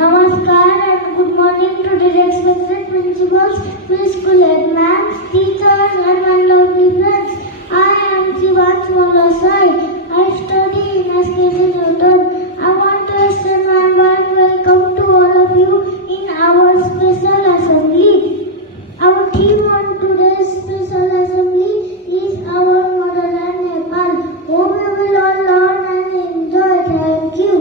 Namaskar and good morning to the respected principals, preschool head ma'am, teachers and my lovely friends. I am Jivan Molasai. I study in SKG Newton. I want to extend my warm welcome to all of you in our special assembly. Our theme on today's special assembly is our motherland Nepal. Hope you will all learn and enjoy. Thank you.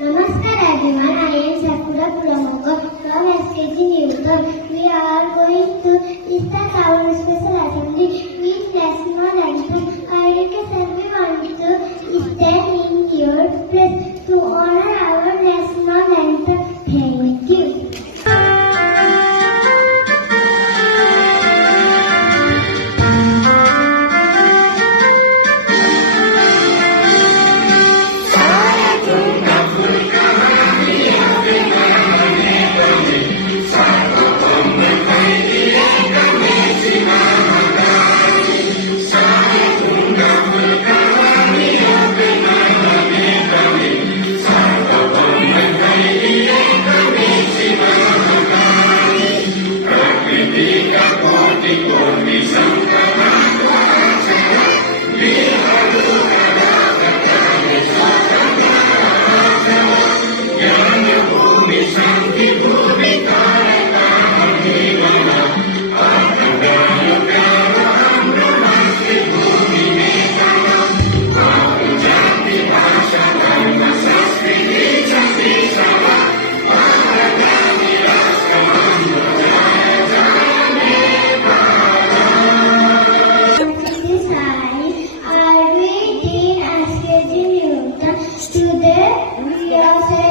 Namaskar everyone, I am Sakura Pulamakar from SKG Newton. We are going to start our special assembly with national anthem. I request everyone to stand in your place to honor our national anthem. Thank you. Today we are